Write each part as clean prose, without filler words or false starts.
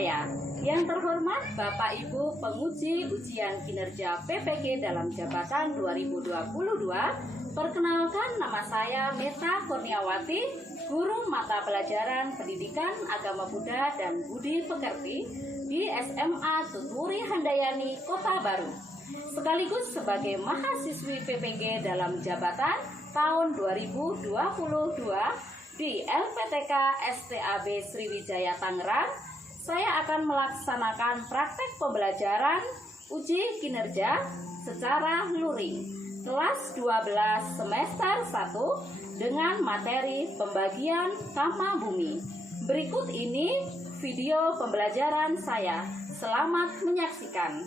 Budaya. Yang terhormat Bapak Ibu penguji ujian kinerja PPG dalam jabatan 2022, perkenalkan nama saya Meta Kurniawati, guru mata pelajaran Pendidikan Agama Buddha dan Budi Pekerti di SMA Tuturi Handayani, Kota Baru, sekaligus sebagai mahasiswi PPG dalam jabatan tahun 2022 di LPTK STAB Sriwijaya Tangerang. Saya akan melaksanakan praktek pembelajaran uji kinerja secara luring kelas 12 semester 1 dengan materi pembagian kama bumi. Berikut ini video pembelajaran saya. Selamat menyaksikan.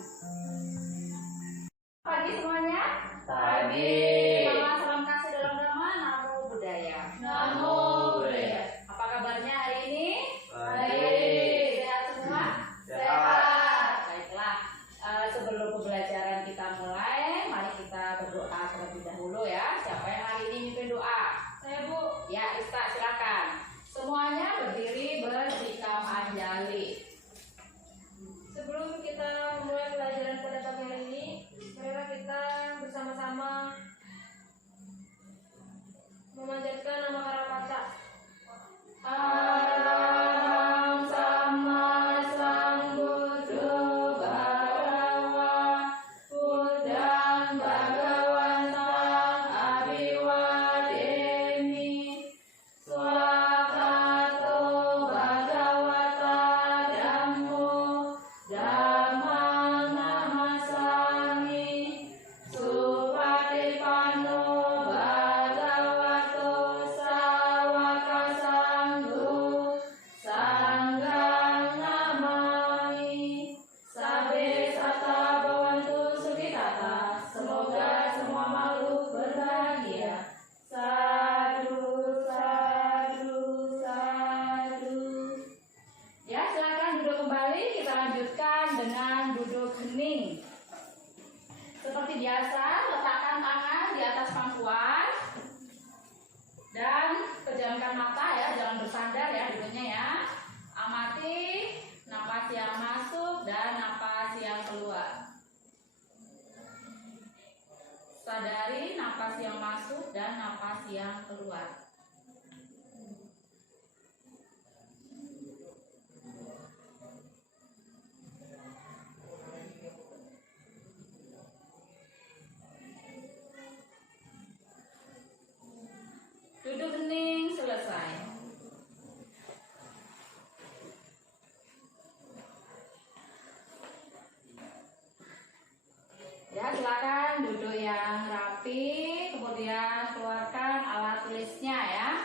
Pagi semuanya. Pagi. Salam kasih dalam nama Namo Buddhaya. Namo Buddhaya. Apa kabarnya hari ini? Baik. Sehat semua? Sehat. Baiklah. Sebelum pembelajaran kita mulai, mari kita berdoa terlebih dahulu ya. Siapa yang hari ini mimpin doa? Saya, Bu. Ya, Ista, silakan. Semuanya berdiri bersikap anjali. Sebelum kita mulai pelajaran pada pagi hari ini, marilah kita bersama-sama memanjatkan nama Karapata. Aram sama sambuddho bhagawa buddhang bhagawantang abhiwademi swakato bhagawata dhammo dhammang namasami supatipanno bhagavato sawaka sanggo sangghang namami. Sabe sata bhavantu sukhitata. Semoga semua makhluk berbahagia. Sadu, sadu, sadu. Ya, silakan duduk kembali. Kita lanjutkan dengan duduk hening. Seperti biasa, letakkan tangan di atas pangkuan dan pejamkan mata ya, jangan bersandar ya duduknya ya. Amati napas yang masuk dan napas yang keluar. Sadari napas yang masuk dan napas yang keluar. Duduk hening selesai. Ya, silakan duduk yang rapi, kemudian keluarkan alat tulisnya ya.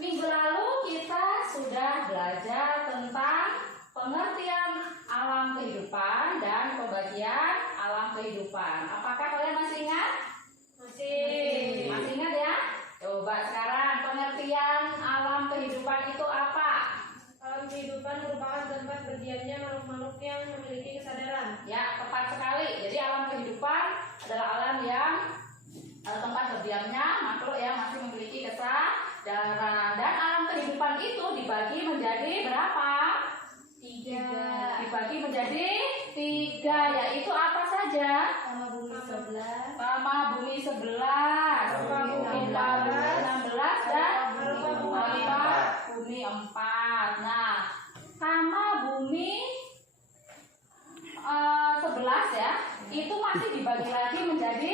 Minggu lalu kita sudah belajar tentang pengertian alam kehidupan dan pembagian alam kehidupan. Apakah kalian masih ingat? Masih. Masih ingat ya? Coba sekarang pengertian alam kehidupan itu apa? Alam kehidupan merupakan tempat berdiamnya makhluk-makhluk yang memiliki kesadaran. Ya, tepat sekali. Jadi alam kehidupan adalah alam yang tempat berdiamnya makhluk yang masih memiliki kesadaran. Dan alam kehidupan itu dibagi menjadi berapa? 3. Dibagi menjadi 3, yaitu apa saja? Sama bumi 11. Sama bumi 11, Rupa bumi 16 dan Rupa bumi Rupa bumi 4. Nah, sama bumi 11 ya, itu masih dibagi lagi menjadi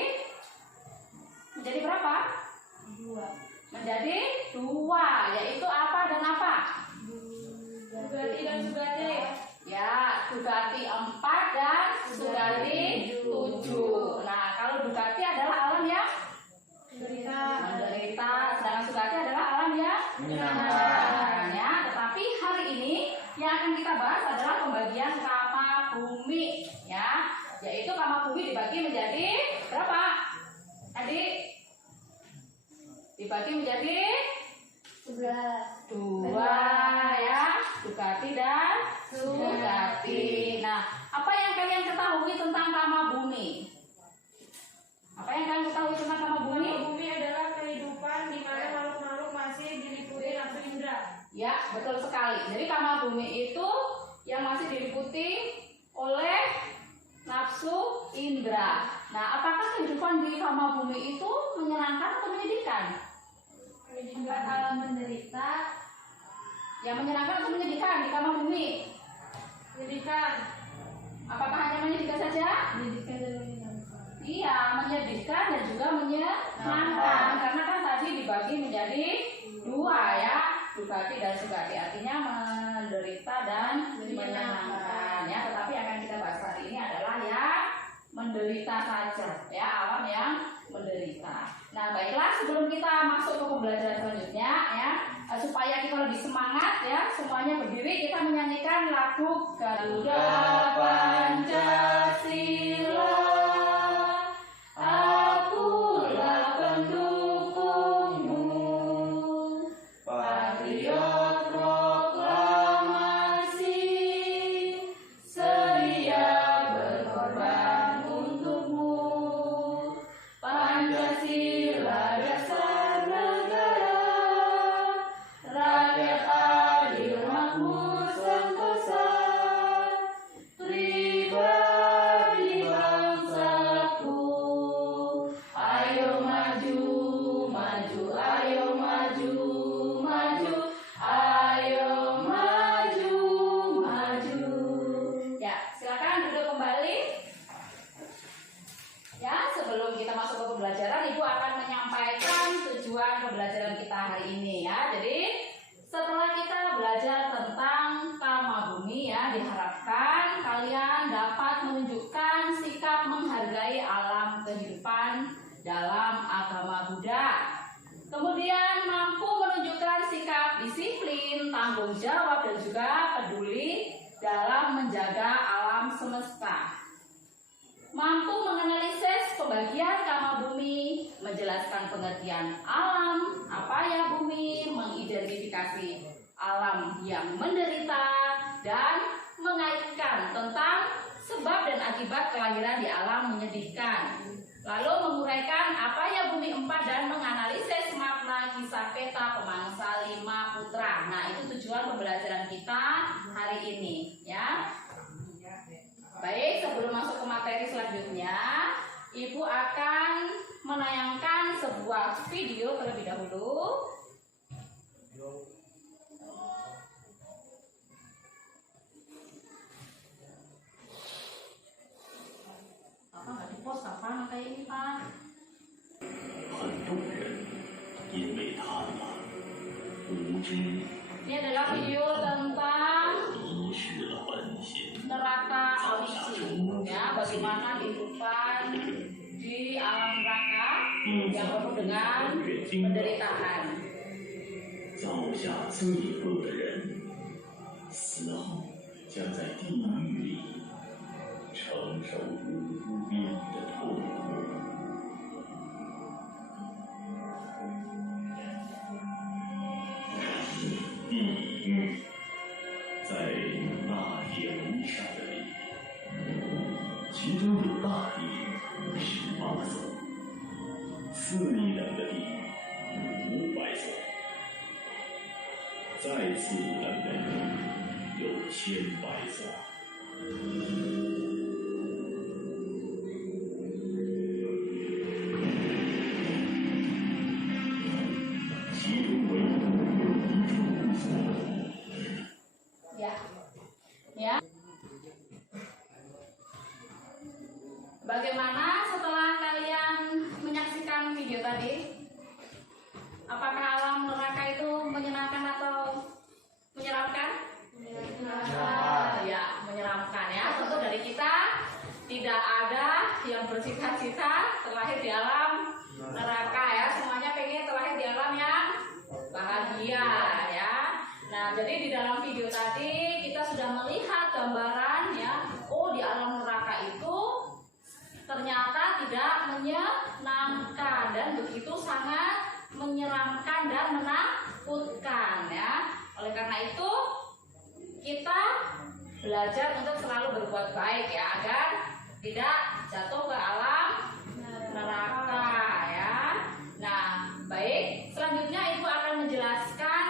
berapa? 2. Menjadi 2, yaitu apa dan apa? Sugati dan Sugati. Ya, Sugati 4 dan Sugati 7. Nah, kalau Dugati adalah alam yang menderita, sedangkan Sugati adalah alam yang menyenangkan ya. Tetapi hari ini yang akan kita bahas adalah pembagian kama bumi ya, yaitu kama bumi dibagi menjadi berapa? Tadi dibagi menjadi 2 ya, Dugati dan Sugati. Nah, apa yang kalian ketahui tentang kama bumi? Apa yang kalian ketahui tentang kama bumi? Bumi adalah kehidupan di mana makhluk-makhluk masih diliputi nafsu indera. Ya, betul sekali. Jadi kama bumi itu yang masih diliputi oleh nafsu indera. Nah, apakah kehidupan di kama bumi itu menyenangkan atau menyedihkan? Menyedihkan, alam menderita. Yang menyenangkan atau menyedihkan di kama bumi? Menyedihkan. Apakah hanya menyedihkan saja? Menyedihkan dan menyenangkan. Iya, menyedihkan dan juga menyenangkan. Karena kan tadi dibagi menjadi dua ya, dubati dan sugati. Artinya menderita dan menyenangkan ya. Tetapi yang akan kita bahas hari ini adalah yang menderita saja ya, alam yang menderita. Nah, baiklah, sebelum kita masuk ke pembelajaran selanjutnya ya, supaya kita lebih semangat ya, semuanya berdiri, kita menyanyikan lagu Garuda Pancasila. Akulah pendukungmu, patriot proklamasi, sedia berkorban untukmu. Pancasila dasar negara, rakyat adil makmur sentosa, pribadi bangsaku. Ayo maju, maju, ayo maju, maju, ayo maju, maju. Ya, silakan duduk kembali. Ya, sebelum kita masuk ke pembelajaran, Ibu akan menyampaikan tujuan pembelajaran kita hari ini ya. Jadi, setelah kita belajar tentang kama bumi ya, diharapkan kalian dapat menunjukkan sikap menghargai alam kehidupan dalam agama Buddha. Kemudian mampu menunjukkan sikap disiplin, tanggung jawab dan juga peduli dalam menjaga alam semesta. Mampu menganalisis pembagian kama bumi, menjelaskan pengertian alam, apa ya bumi, mengidentifikasi alam yang menderita, dan mengaitkan tentang sebab dan akibat kelahiran di alam menyedihkan. Lalu menguraikan apa ya bumi 4 dan menganalisis makna kisah peta pemangsa 5 putra. Nah, itu tujuan pembelajaran kita hari ini ya. Baik, sebelum masuk ke materi selanjutnya, Ibu akan menayangkan sebuah video terlebih dahulu. Apa nggak di-post kapan kayak ini, Pak? 很动人，因为他们无知 Ini adalah video tentang 迷失了本心， neraka audisi ya, bagaimana kehidupan di alam neraka yang penuh dengan penderitaan. 造下罪恶的人，死后将在地狱里承受无边的痛苦。地狱在那铁炉上的地狱，其中有大地狱18所，次一等的地狱500所，再次一等的地狱有1100所。其中唯独有一处无所。 Ya, ya. Bagaimana setelah kalian menyaksikan video tadi? Apakah alam neraka itu menyenangkan atau menyeramkan? Menyenangkan. Ya, menyeramkan ya. Tentu dari kita tidak ada yang bercita-cita terlahir di alam neraka ya. Semuanya pengen terlahir di alam yang bahagia ya. Nah, jadi di dalam video tadi kita sudah melihat gambaran ya. Oh, di alam neraka itu ternyata tidak menyenangkan dan begitu sangat menyeramkan dan menakutkan ya. Oleh karena itu kita belajar untuk selalu berbuat baik ya, agar tidak jatuh ke alam neraka ya. Nah, baik, selanjutnya Ibu akan menjelaskan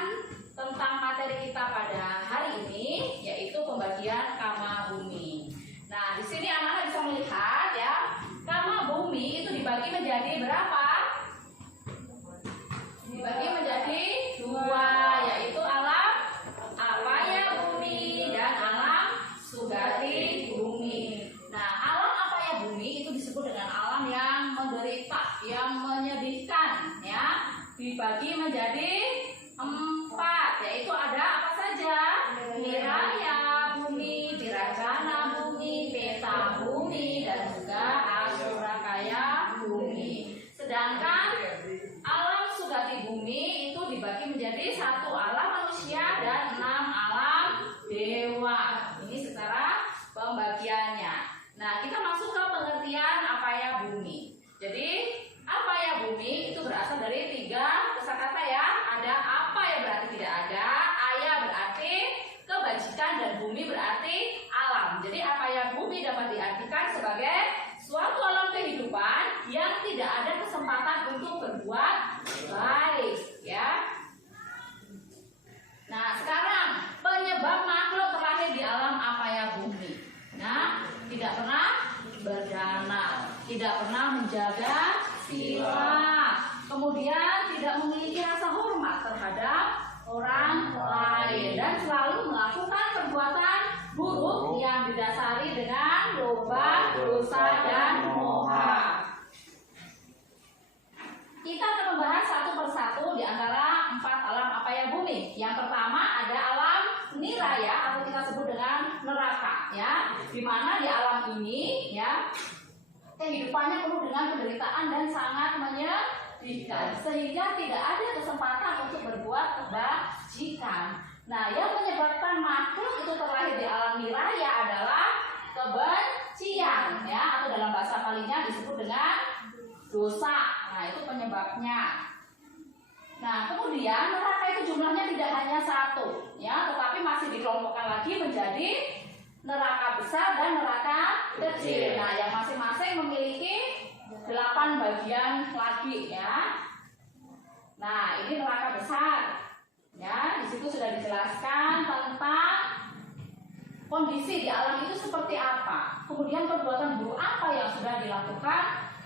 tentang materi kita berapa? Dibagi menjadi dua, yaitu alam apaya bumi dan alam sugati bumi. Nah, alam apaya bumi itu disebut dengan alam yang menderita, yang menyedihkan, ya. Dibagi menjadi 4, yaitu ada apa saja? Niraya bumi, Tiracana bumi, Peta bumi, dan juga Asurakaya bumi. Sedangkan alam sugati bumi itu dibagi menjadi 1 alam manusia dan 6 alam dewa. Ini secara pembagiannya. Nah, kita masuk ke pengertian apaya bumi. Jadi apaya bumi itu berasal dari 3 kosakata ya. Ada apa yang berarti tidak ada, aya berarti kebajikan, dan bumi berarti alam. Jadi apaya bumi dapat diartikan sebagai suatu alam kehidupan yang tidak ada kesempatan untuk berbuat baik, ya. Nah, sekarang penyebab makhluk terlahir di alam apaya bumi. Nah, tidak pernah berdana, tidak pernah menjaga sila, kemudian tidak memiliki rasa hormat terhadap orang lain, dan selalu melakukan perbuatan buruk yang didasari dengan loba, dosa, dan moha. Kita akan membahas satu persatu di antara 4 alam apaya bumi. Yang pertama ada alam niraya atau kita sebut dengan neraka, ya. Di mana di alam ini, ya, kehidupannya penuh dengan penderitaan dan sangat menyedihkan, sehingga tidak ada kesempatan untuk berbuat kebajikan. Nah, yang menyebabkan makhluk itu terlahir di alam niraya adalah kebencian, ya, atau dalam bahasa Palinya disebut dengan dosa. Nah, itu penyebabnya. Nah, kemudian neraka itu jumlahnya tidak hanya 1, ya, tetapi masih dikelompokkan lagi menjadi neraka besar dan neraka kecil. Nah, yang masing-masing memiliki 8 bagian lagi, ya. Nah, ini neraka besar. Ya, di situ sudah dijelaskan tentang kondisi di alam itu seperti apa. Kemudian perbuatan buruk apa yang sudah dilakukan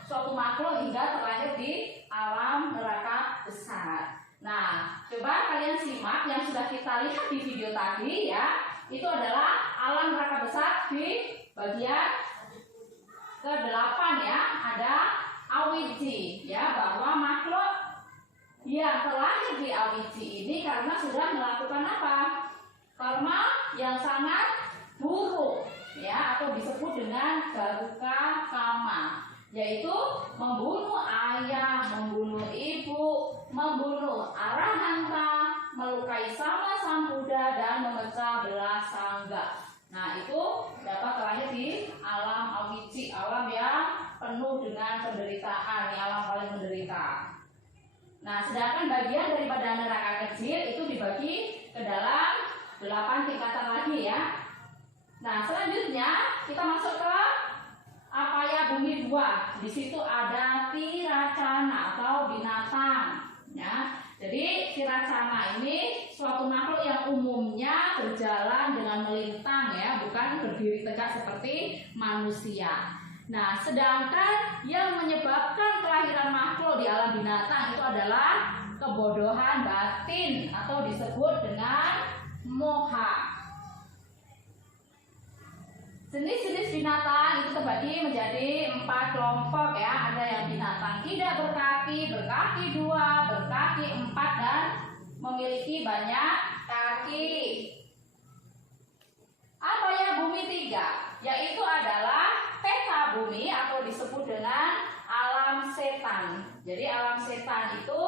suatu makhluk hingga terlahir di alam neraka besar. Nah, coba kalian simak yang sudah kita lihat di video tadi, ya. Itu adalah alam neraka besar di bagian ke-8, ya. Ada awiji, ya, bahwa makhluk yang terlahir di awiji ini karena sudah melakukan apa? Karma yang sangat buruk, ya, atau disebut dengan garuka kama, yaitu membunuh ayah, membunuh ibu, membunuh arahanta, melukai sama sang Buddha, dan memecah belah sangga. Nah, itu dapat terlahir di alam awiji, alam yang penuh dengan penderitaan, alam paling menderita. Nah, sedangkan bagian daripada neraka kecil itu dibagi ke dalam 8 tingkatan lagi, ya. Nah, selanjutnya kita masuk ke apaya bumi 2. Di situ ada tiracana atau binatang, ya. Jadi tiracana ini suatu makhluk yang umumnya berjalan dengan melintang, ya, bukan berdiri tegak seperti manusia. Nah, sedangkan yang menyebabkan kelahiran makhluk di alam binatang itu adalah kebodohan batin atau disebut dengan moha. Jenis-jenis binatang itu terbagi menjadi 4 kelompok, ya. Ada yang binatang tidak berkaki, berkaki 2, berkaki 4, dan memiliki banyak kaki. Apaya bumi 3, yaitu adalah peta bumi atau disebut dengan alam setan. Jadi alam setan itu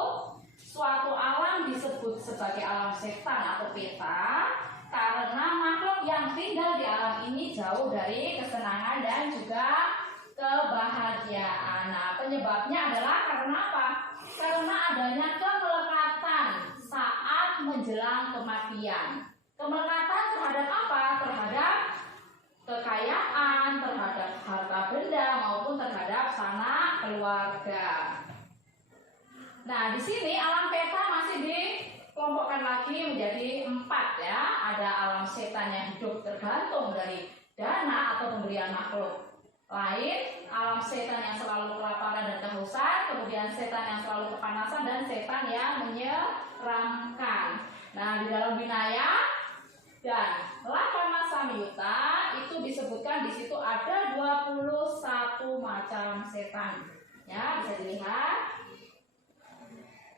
suatu alam disebut sebagai alam setan atau peta karena makhluk yang tinggal di alam ini jauh dari kesenangan dan juga kebahagiaan. Nah, penyebabnya adalah karena apa? Karena adanya kemelekatan saat menjelang kematian. Kemelekatan terhadap apa? Terhadap kekayaan, terhadap harta benda, maupun terhadap sanak keluarga. Nah, di sini alam peta masih dikelompokkan lagi menjadi 4, ya. Ada alam setan yang hidup tergantung dari dana atau pemberian makhluk. lain, alam setan yang selalu kelaparan dan kehausan, kemudian setan yang selalu kepanasan, dan setan yang menyeramkan. Nah, di dalam Vinaya dan Lakana Samyutta itu disebutkan di situ ada 21 macam setan. Ya, bisa dilihat.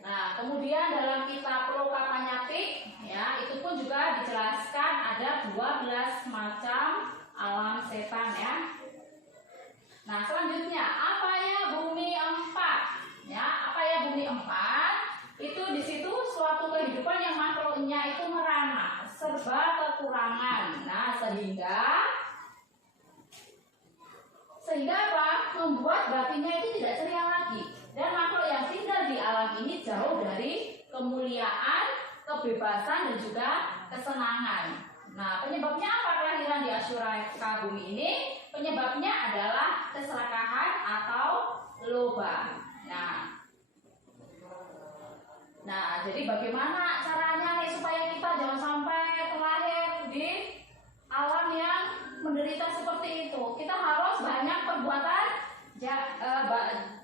Nah, kemudian dalam kitab Lokapanyati ya, itu pun juga dijelaskan ada 12 macam alam setan ya. Nah, selanjutnya apa ya bumi 4? Ya, apa ya bumi 4? Itu di situ suatu kehidupan yang makronya itu merana, serba kekurangan. Nah, sehingga apa? Membuat batinnya itu tidak ceria lagi. Dan makhluk yang tinggal di alam ini jauh dari kemuliaan, kebebasan, dan juga kesenangan. Nah, penyebabnya apa kelahiran di Asyuraka bumi ini? Penyebabnya adalah keserakahan atau loba. Nah, jadi bagaimana caranya nih supaya kita jangan sampai terlahir di alam yang menderita seperti itu? Kita harus banyak perbuatan,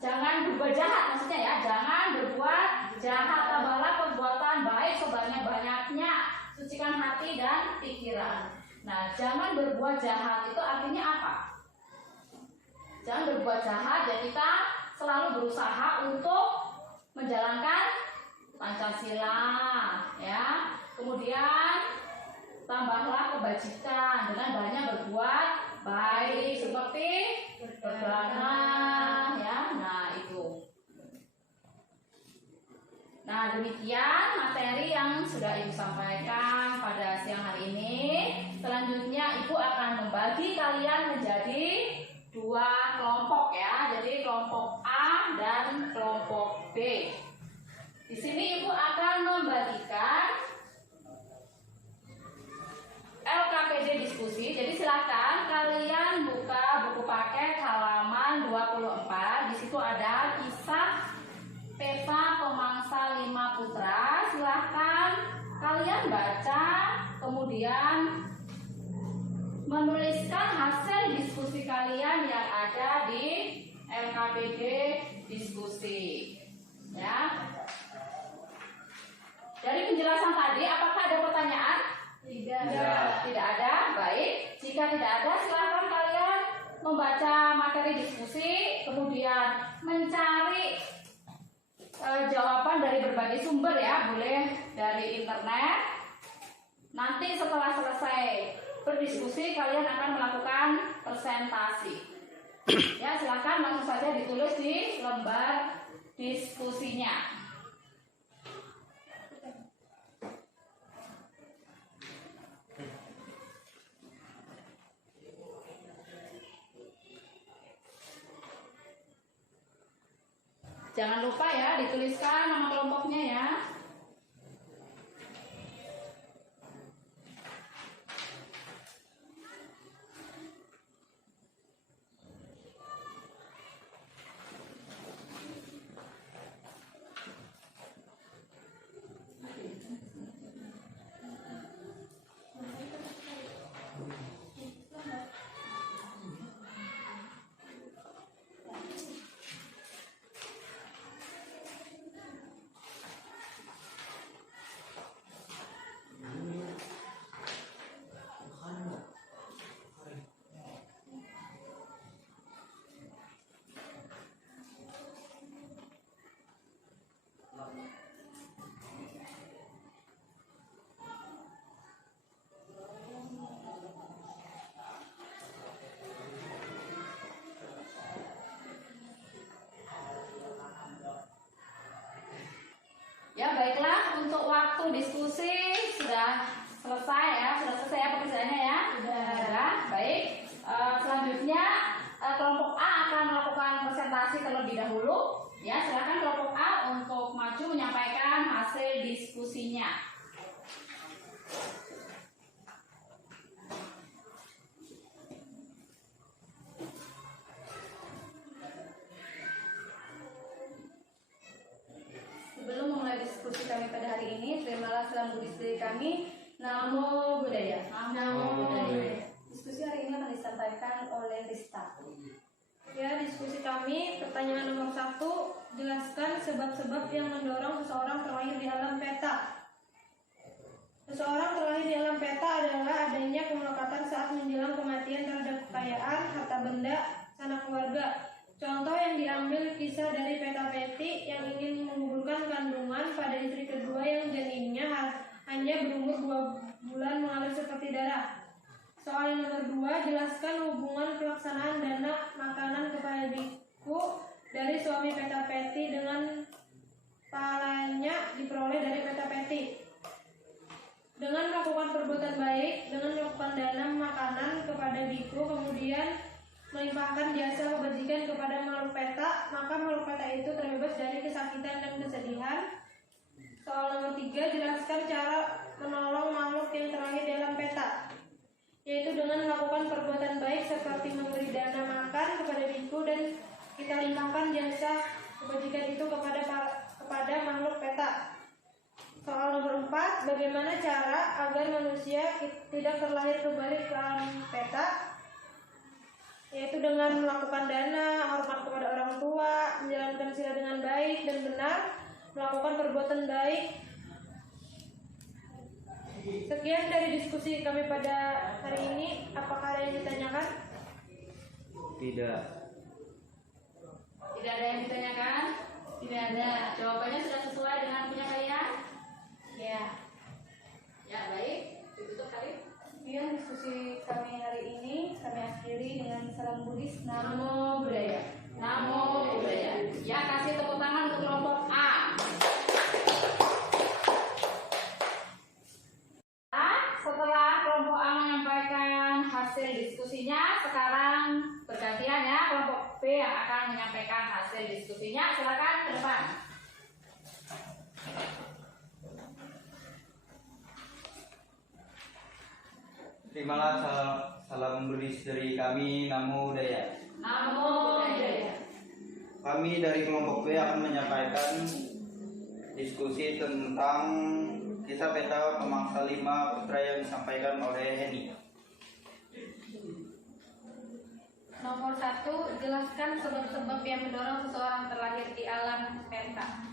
jangan berbuat jahat, maksudnya ya, jangan berbuat jahat, tambahlah perbuatan baik sebanyak-banyaknya, sucikan hati dan pikiran. Nah, jangan berbuat jahat itu artinya apa? Jangan berbuat jahat, ya kita selalu berusaha untuk menjalankan Pancasila, ya. Kemudian tambahlah kebajikan dengan banyak berbuat baik seperti berdana, ya. Nah, itu. Nah, demikian materi yang sudah Ibu sampaikan pada siang hari ini. Selanjutnya Ibu akan membagi kalian menjadi 2 kelompok ya. Jadi kelompok A dan kelompok B. Di sini Ibu akan membagikan LKPD diskusi. Jadi silakan kalian buka buku paket halaman 24. Di situ ada kisah peta pemangsa 5 putra. Silahkan kalian baca, kemudian menuliskan hasil diskusi kalian yang ada di LKPD diskusi. Ya. Dari penjelasan tadi, apakah ada pertanyaan? Tidak ada. Baik. Jika tidak ada, silakan kalian membaca materi diskusi, kemudian mencari jawaban dari berbagai sumber ya, boleh dari internet. Nanti setelah selesai berdiskusi, kalian akan melakukan presentasi. Ya, silakan langsung saja ditulis di lembar diskusinya. Jangan lupa ya dituliskan nama kelompoknya ya. Ya, baiklah, untuk waktu diskusi sudah selesai ya, pekerjaannya ya. Sudah. Baik. Selanjutnya kelompok A akan melakukan presentasi terlebih dahulu. Ya, silakan kelompok A untuk maju menyampaikan hasil diskusinya. Sebelum memulai diskusi kami pada hari ini, terimalah salam budaya kami. Namo Buddhaya. Namo Buddhaya. Diskusi hari ini akan disampaikan oleh Rista. 3 diskusi kami. Pertanyaan nomor 1, jelaskan sebab-sebab yang mendorong seseorang terlahir di alam peta. Seseorang terlahir di alam peta adalah adanya kemelekatan saat menjelang kematian terhadap kekayaan, harta benda, sanak keluarga. Contoh yang diambil kisah dari peta peti yang ingin menggugurkan kandungan pada istri kedua yang janinnya hanya berumur 2 bulan mengalir seperti darah. Soal yang nomor 2, jelaskan hubungan pelaksanaan dana makanan kepada biku dari suami peta peti dengan pahalanya diperoleh dari peta peti. Dengan melakukan perbuatan baik, dengan melakukan dana makanan kepada biku, kemudian melimpahkan jasa kebajikan kepada makhluk peta, maka makhluk peta itu terbebas dari kesakitan dan kesedihan. Soal nomor 3, jelaskan cara menolong makhluk yang terlahir dalam peta, yaitu dengan melakukan perbuatan baik seperti memberi dana makan kepada biku dan kita limpahkan jasa kebajikan itu kepada makhluk peta. Soal nomor 4, bagaimana cara agar manusia tidak terlahir kembali ke alam peta, yaitu dengan melakukan dana, hormat kepada orang tua, menjalankan sila dengan baik dan benar, melakukan perbuatan baik. Sekian dari diskusi kami pada hari ini. Apakah ada yang ditanyakan? Tidak. Tidak ada yang ditanyakan? Tidak ada. Jawabannya sudah sesuai dengan punya kalian? Ya. Ya, baik. Ditutup kali. Sekian diskusi kami hari ini. Kami akhiri dengan salam Buddhis. Namo Buddhaya. Namo Buddhaya. Ya, kasih tepuk tangan untuk kelompok A. Setelah kelompok A menyampaikan hasil diskusinya, sekarang bergantian ya kelompok B yang akan menyampaikan hasil diskusinya. Silakan ke depan. Terimalah salam Buddhis dari kami, Namo Buddhaya. Namo Buddhaya. Kami dari kelompok B akan menyampaikan diskusi tentang kisah peta pemangsa 5 putra yang disampaikan oleh Heni. Nomor 1, jelaskan sebab-sebab yang mendorong seseorang terlahir di alam peta.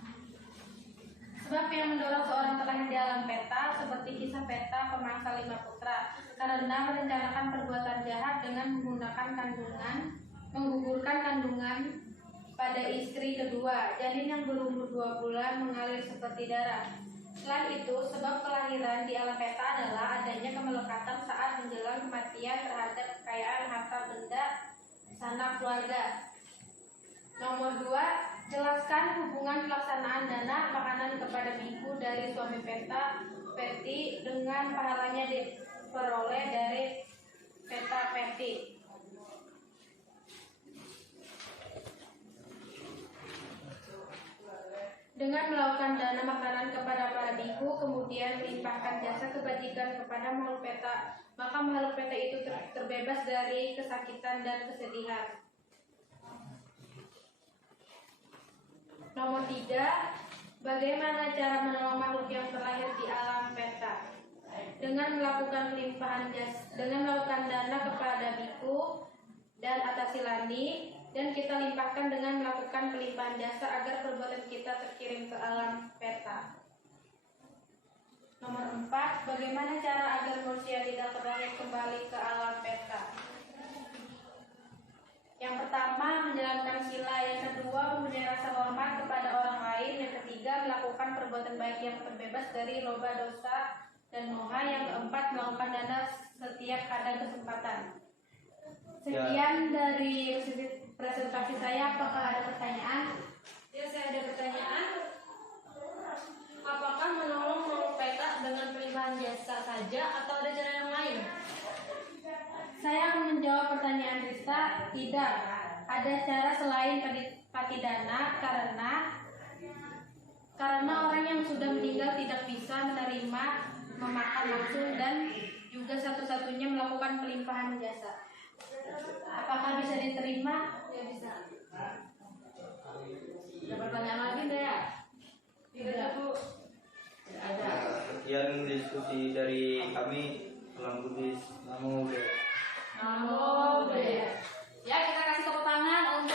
Sebab yang mendorong seorang terlahir di alam peta seperti kisah peta pemangsa 5 putra, karena merencanakan perbuatan jahat dengan menggunakan menggugurkan kandungan pada istri kedua, janin yang berumur 2 bulan mengalir seperti darah. Selain itu, sebab kelahiran di alam peta adalah adanya kemelekatan saat menjelang kematian terhadap kekayaan, harta benda, sanak keluarga. Nomor 2, jelaskan hubungan pelaksanaan dana makanan kepada biku dari suami peta peti dengan pahalanya diperoleh dari peta peti. Dengan melakukan dana makanan kepada para biku, kemudian melimpahkan jasa kebajikan kepada makhluk peta, maka makhluk peta itu terbebas dari kesakitan dan kesedihan. Nomor 3, bagaimana cara menolong makhluk yang terlahir di alam peta? Dengan melakukan dana kepada biku dan atasilani, dan kita limpahkan dengan melakukan pelimpahan jasa agar perbuatan kita terkirim ke alam peta. Nomor 4, bagaimana cara agar manusia tidak terlahir kembali ke alam peta? Yang pertama, menjalankan sila. Yang kedua, mempunyai rasa hormat kepada orang lain. Yang ketiga, melakukan perbuatan baik yang terbebas dari loba, dosa, dan moha. Yang keempat, melakukan dana setiap ada kesempatan. Sekian dari presentasi saya. Apakah ada pertanyaan? Ya, saya ada pertanyaan. Apakah menolong makhluk peta dengan pelimpahan jasa saja atau ada cara yang lain? Saya akan menjawab pertanyaan Rista. Tidak, ada cara selain patidana karena orang yang sudah meninggal tidak bisa menerima memakan langsung dan juga satu-satunya melakukan pelimpahan jasa. Apakah bisa diterima? Ya, bisa. Ada pertanyaan lagi enggak ya? Tidak, Bu. Tidak ada. Sekian diskusi dari kami, salam Buddhis, Namo Buddhaya. Namo Buddhaya. Ya, kita kasih tepuk tangan untuk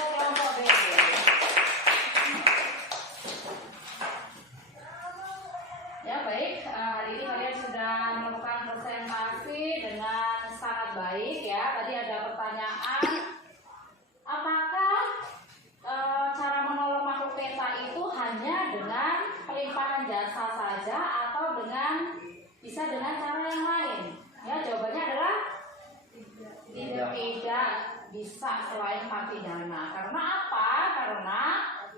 dosa selain mati dana. Karena apa? Karena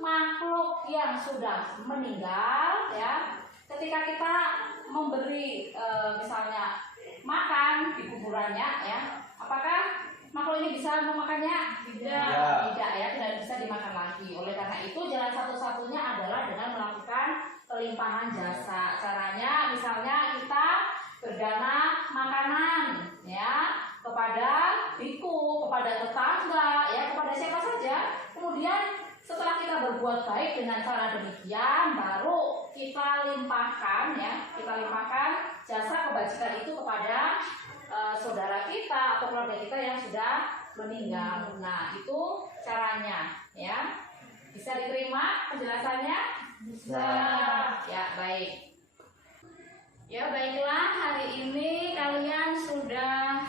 makhluk yang sudah meninggal, ya, ketika kita memberi misalnya makan di kuburannya, ya, apakah makhluk ini bisa memakannya? Tidak, ya, tidak bisa dimakan lagi. Oleh karena itu jalan satu-satunya adalah dengan melakukan pelimpahan jasa. Caranya misalnya kita berdana makanan, ya, kepada biku, kepada tetangga, ya, kepada siapa saja. Kemudian setelah kita berbuat baik dengan cara demikian, baru kita limpahkan, ya, kita limpahkan jasa kebajikan itu kepada saudara kita atau keluarga kita yang sudah meninggal. Nah, itu caranya, ya. Bisa diterima penjelasannya? Bisa. Ya, baik. Ya, baiklah, hari ini kalian sudah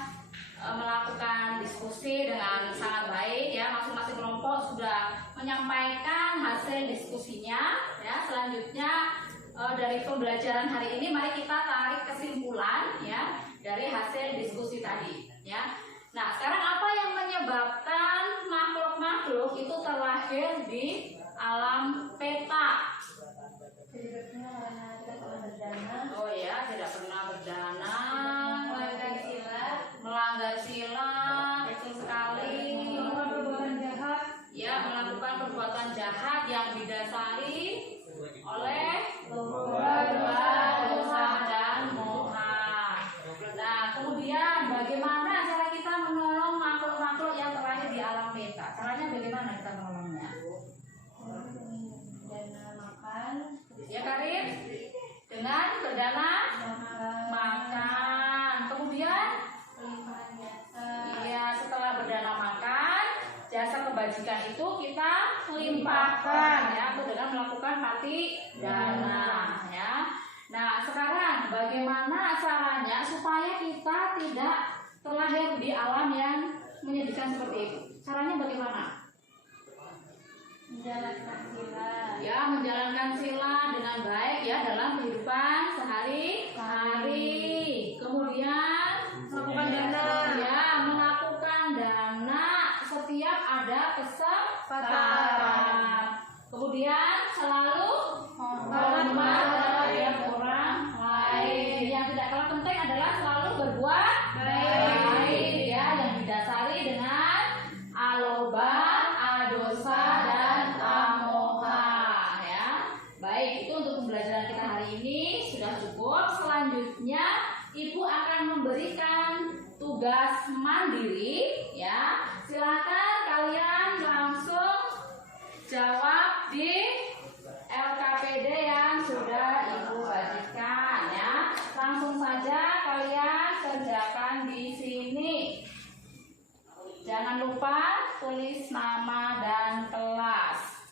melakukan diskusi dengan sangat baik, ya. Masing-masing kelompok sudah menyampaikan hasil diskusinya, ya. Selanjutnya dari pembelajaran hari ini mari kita tarik kesimpulan, ya, dari hasil diskusi tadi, ya. Nah, sekarang apa yang menyebabkan makhluk-makhluk itu terlahir di alam peta? Oh ya, tidak pernah berdana, melanggar sila, betul sekali. Melakukan perbuatan jahat. Ya, melakukan perbuatan jahat yang didasari oleh dosa dan moha. Nah, kemudian bagaimana cara kita menolong makhluk-makhluk yang terlahir di alam peta? Caranya bagaimana kita menolongnya? Dana makan. Ya, Karin? Dengan berdana makan. Kemudian Pelimpahan jasa. iya, setelah berdana makan, jasa kebajikan itu kita limpahkan, ya, dengan melakukan mati dana, ya. Nah, sekarang bagaimana caranya supaya kita tidak terlahir di alam yang menyedihkan seperti itu? Caranya bagaimana? Menjalankan sila. Ya, menjalankan sila dengan baik, ya, dalam kehidupan sehari-hari. Kemudian Melakukan dana. ya, melakukan dana setiap ada kesempatan. Kemudian selalu hormat terhadap orang lain. Yang tidak kalah penting adalah selalu berbuat baik, ya, yang didasari dengan aloba, adosa, dan amoha, ya. Baik, itu untuk pembelajaran kita hari ini sudah cukup. Selanjutnya Ibu akan memberikan tugas mandiri, ya. Silakan kalian langsung jawab di LKPD yang sudah Ibu bagikan, ya. Langsung saja kalian kerjakan di sini. Jangan lupa tulis nama dan kelas.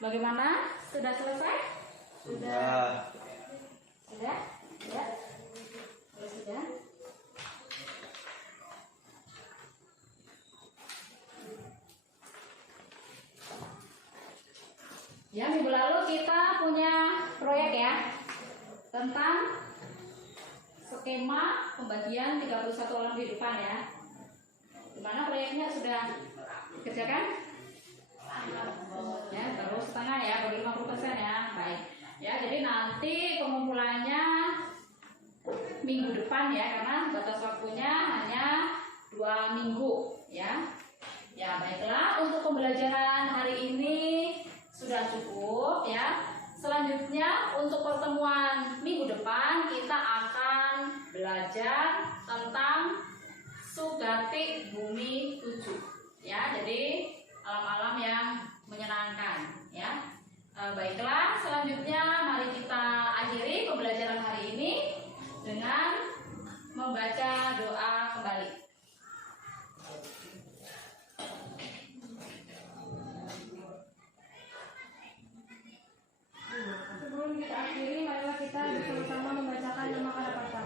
Bagaimana? Sudah selesai? Sudah. Sudah? Ya. Sudah. Ya, minggu lalu kita punya proyek ya tentang skema pembagian 31 alam kehidupan ya. Dimana proyeknya sudah dikerjakan? Ya, terus setengah ya, baru 50% ya. Baik. Ya, jadi nanti pengumpulannya minggu depan ya, karena batas waktunya hanya 2 minggu ya. Ya, baiklah, untuk pembelajaran hari ini sudah cukup ya. Selanjutnya untuk pertemuan minggu depan kita akan belajar tentang Sugati Bumi 7 ya. Jadi alam-alam yang menyenangkan ya. Baiklah, selanjutnya mari kita akhiri pembelajaran hari ini dengan membaca doa kembali. Sebelum kita akhiri, marilah kita bersama-sama membacakan nama Kadapata.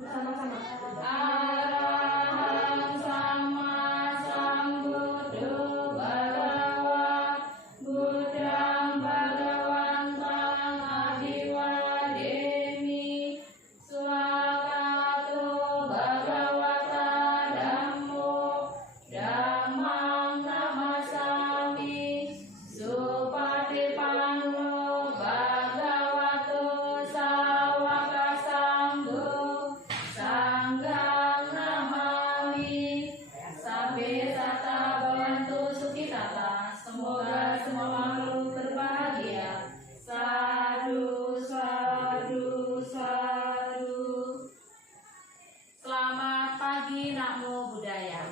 Bersama-sama. Arahang sama sambuddho bhagawa buddhang bhagawantang abhiwademi swakato bhagavata dhammo dhammang namasami supatipanno bhagavato sawaka sanggo sanggang namami sabe sata bawantu sukitata. Semoga semua makhluk berbahagia. Sadu sadu sadu. Selamat pagi, Namo Buddhaya.